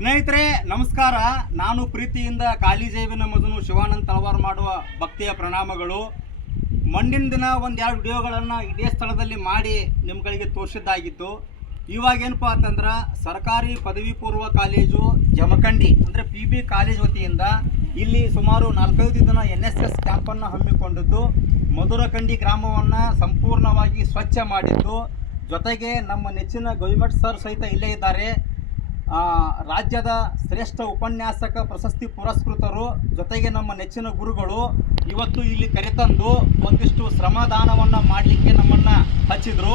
ಸ್ನೇಹಿತರೆ ನಮಸ್ಕಾರ. ನಾನು ಪ್ರೀತಿಯಿಂದ ಕಾಲಿಜೇವಿನ ಮಧುನು ಶಿವಾನಂದ ತಳವಾರ್ ಮಾಡುವ ಭಕ್ತಿಯ ಪ್ರಣಾಮಗಳು. ಮಂಡಿನ ದಿನ ಒಂದೆರಡು ವಿಡಿಯೋಗಳನ್ನು ಇದೇ ಸ್ಥಳದಲ್ಲಿ ಮಾಡಿ ನಿಮ್ಗಳಿಗೆ ತೋರಿಸಿದ್ದಾಗಿತ್ತು. ಇವಾಗೇನಪ್ಪ ಅಂತಂದ್ರೆ ಸರ್ಕಾರಿ ಪದವಿ ಪೂರ್ವ ಕಾಲೇಜು ಜಮಖಂಡಿ ಅಂದರೆ PB ಕಾಲೇಜ್ ವತಿಯಿಂದ ಇಲ್ಲಿ ಸುಮಾರು 4-5 ದಿನ NSS ಕ್ಯಾಂಪನ್ನು ಹಮ್ಮಿಕೊಂಡಿದ್ದು, ಮಧುರಖಂಡಿ ಗ್ರಾಮವನ್ನು ಸಂಪೂರ್ಣವಾಗಿ ಸ್ವಚ್ಛ ಮಾಡಿದ್ದು, ಜೊತೆಗೆ ನಮ್ಮ ನೆಚ್ಚಿನ ಗವಿಮಠ್ ಸರ್ ಸಹಿತ ಇಲ್ಲೇ ಇದ್ದಾರೆ. ರಾಜ್ಯದ ಶ್ರೇಷ್ಠ ಉಪನ್ಯಾಸಕ ಪ್ರಶಸ್ತಿ ಪುರಸ್ಕೃತರು, ಜೊತೆಗೆ ನಮ್ಮ ನೆಚ್ಚಿನ ಗುರುಗಳು ಇವತ್ತು ಇಲ್ಲಿ ಕರೆತಂದು ಒಂದಿಷ್ಟು ಶ್ರಮದಾನವನ್ನು ಮಾಡಲಿಕ್ಕೆ ನಮ್ಮನ್ನು ಹಚ್ಚಿದ್ರು.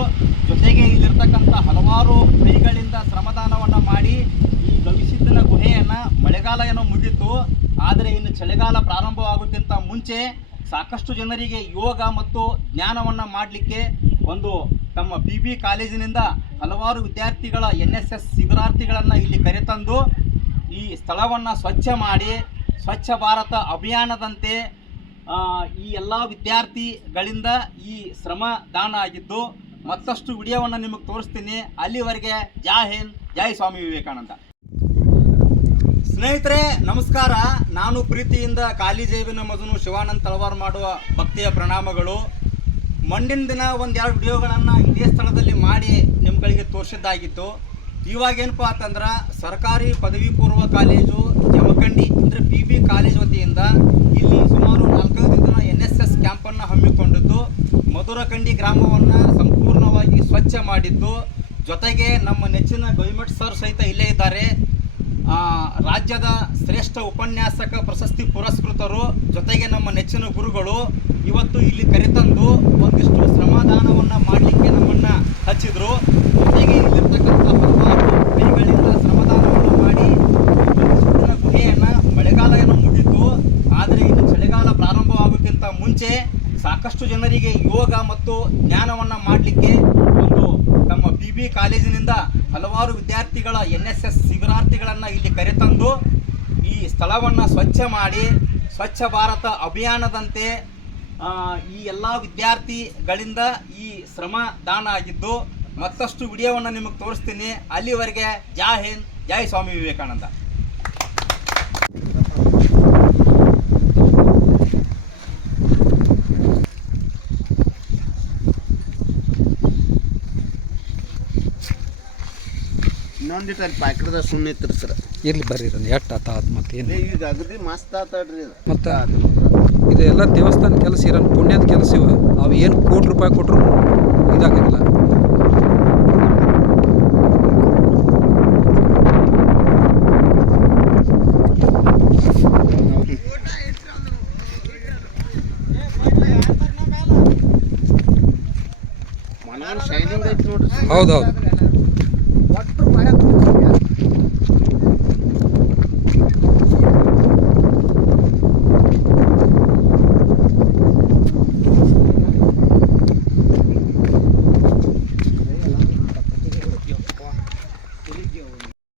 ಜೊತೆಗೆ ಇಲ್ಲಿರ್ತಕ್ಕಂಥ ಹಲವಾರು ಕೈಗಳಿಂದ ಶ್ರಮದಾನವನ್ನು ಮಾಡಿ ಈ ಗವಿಸಿದ್ಧನ ಗುಹೆಯನ್ನು ಮಳೆಗಾಲ ಏನೋ ಮುಗಿತು, ಆದರೆ ಇನ್ನು ಚಳಿಗಾಲ ಪ್ರಾರಂಭವಾಗೋಕ್ಕಿಂತ ಮುಂಚೆ ಸಾಕಷ್ಟು ಜನರಿಗೆ ಯೋಗ ಮತ್ತು ಜ್ಞಾನವನ್ನು ಮಾಡಲಿಕ್ಕೆ ಒಂದು ತಮ್ಮ PB ಕಾಲೇಜಿನಿಂದ ಹಲವಾರು ವಿದ್ಯಾರ್ಥಿಗಳ NSS ಶಿಬಿರಾರ್ಥಿಗಳನ್ನು ಇಲ್ಲಿ ಕರೆತಂದು ಈ ಸ್ಥಳವನ್ನು ಸ್ವಚ್ಛ ಮಾಡಿ ಸ್ವಚ್ಛ ಭಾರತ ಅಭಿಯಾನದಂತೆ ಈ ಎಲ್ಲ ವಿದ್ಯಾರ್ಥಿಗಳಿಂದ ಈ ಶ್ರಮ ದಾನ ಆಗಿದ್ದು, ಮತ್ತಷ್ಟು ವಿಡಿಯೋವನ್ನು ನಿಮಗೆ ತೋರಿಸ್ತೀನಿ. ಅಲ್ಲಿವರೆಗೆ ಜೈ ಹಿಂದ್, ಜೈ ಸ್ವಾಮಿ ವಿವೇಕಾನಂದ. ಸ್ನೇಹಿತರೆ ನಮಸ್ಕಾರ. ನಾನು ಪ್ರೀತಿಯಿಂದ ಕಾಲಿಜೇವಿನ ಮಧುನು ಶಿವಾನಂದ ತಳವಾರ್ ಮಾಡುವ ಭಕ್ತಿಯ ಪ್ರಣಾಮಗಳು. ಮಂಡಿನ ದಿನ ಒಂದೆರಡು ವಿಡಿಯೋಗಳನ್ನು ಇದೇ ಸ್ಥಳದಲ್ಲಿ ಮಾಡಿ ನಿಮ್ಗಳಿಗೆ ತೋರಿಸಿದ್ದಾಗಿತ್ತು. ಇವಾಗೇನಪ್ಪ ಅಂತಂದ್ರೆ ಸರ್ಕಾರಿ ಪದವಿ ಪೂರ್ವ ಕಾಲೇಜು ಜಮಖಂಡಿ ಅಂದರೆ PB ಕಾಲೇಜ್ ವತಿಯಿಂದ ಇಲ್ಲಿ ಸುಮಾರು 4-5 ದಿನ NSS ಕ್ಯಾಂಪನ್ನು ಹಮ್ಮಿಕೊಂಡಿದ್ದು, ಮಧುರಖಂಡಿ ಗ್ರಾಮವನ್ನು ಸಂಪೂರ್ಣವಾಗಿ ಸ್ವಚ್ಛ ಮಾಡಿದ್ದು, ಜೊತೆಗೆ ನಮ್ಮ ನೆಚ್ಚಿನ ಗವಿಮಠ್ ಸರ್ ಸಹಿತ ಇಲ್ಲೇ ಇದ್ದಾರೆ. ರಾಜ್ಯದ ಶ್ರೇಷ್ಠ ಉಪನ್ಯಾಸಕ ಪ್ರಶಸ್ತಿ ಪುರಸ್ಕೃತರು, ಜೊತೆಗೆ ನಮ್ಮ ನೆಚ್ಚಿನ ಗುರುಗಳು ಇವತ್ತು ಇಲ್ಲಿ ಕರೆತಂದು ಒಂದಿಷ್ಟು ಶ್ರಮದಾನವನ್ನು ಮಾಡಲಿಕ್ಕೆ ನಮ್ಮನ್ನು ಹಚ್ಚಿದ್ರು. ಜೊತೆಗೆ ಇಲ್ಲಿರ್ತಕ್ಕಂಥ ಹಲವಾರು ಕೈಗಳಿಂದ ಶ್ರಮದಾನವನ್ನು ಮಾಡಿ ಗುಹೆಯನ್ನು ಮಳೆಗಾಲ ಏನೋ ಮುಗಿತು, ಆದರೆ ಇನ್ನು ಚಳಿಗಾಲ ಪ್ರಾರಂಭವಾಗೋಕ್ಕಿಂತ ಮುಂಚೆ ಸಾಕಷ್ಟು ಜನರಿಗೆ ಯೋಗ ಮತ್ತು ಜ್ಞಾನವನ್ನು ಮಾಡಲಿಕ್ಕೆ ಒಂದು ನಮ್ಮ PB ಕಾಲೇಜಿನಿಂದ ಹಲವಾರು ವಿದ್ಯಾರ್ಥಿಗಳ NSS ಶಿಬಿರಾರ್ಥಿಗಳನ್ನು ಇಲ್ಲಿ ಕರೆತಂದು ಈ ಸ್ಥಳವನ್ನು ಸ್ವಚ್ಛ ಮಾಡಿ ಸ್ವಚ್ಛ ಭಾರತ ಅಭಿಯಾನದಂತೆ ಈ ಎಲ್ಲ ವಿದ್ಯಾರ್ಥಿಗಳಿಂದ ಈ ಶ್ರಮ ದಾನ ಆಗಿದ್ದು, ಮತ್ತಷ್ಟು ವಿಡಿಯೋವನ್ನು ನಿಮಗೆ ತೋರಿಸ್ತೀನಿ. ಅಲ್ಲಿವರೆಗೆ ಜೈ ಹಿಂದ್, ಜೈ ಸ್ವಾಮಿ ವಿವೇಕಾನಂದ. ಇನ್ನೊಂದಿಟ್ಟು ಅಲ್ಲಿ ಪ್ಯಾಕೆಟ್ದಾಗ ಸುಮ್ಮನೆ ಇತ್ತು ಸರ್. ಇರ್ಲಿ ಬರ್ರಿ ಎಷ್ಟು ಆತ ಮತ್ತು ಏನು ಈಗ ಅಗದಿ ಮಸ್ತ್ ಆತಾಡ್ರಿ ಇದು. ಮತ್ತು ಇದು ಎಲ್ಲ ದೇವಸ್ಥಾನ ಕೆಲಸ ಇರೋನು ಪುಣ್ಯದ ಕೆಲಸ ಇವು. ಅವು ಏನು ಕೋಟಿ ರೂಪಾಯಿ ಕೊಟ್ಟರು ಇದಾಗಂಗಿಲ್ಲ. ಮನ ಶೈನಿಂಗ್ ಐತಿ ನೋಡ್ರಿ. ಹೌದೌದು.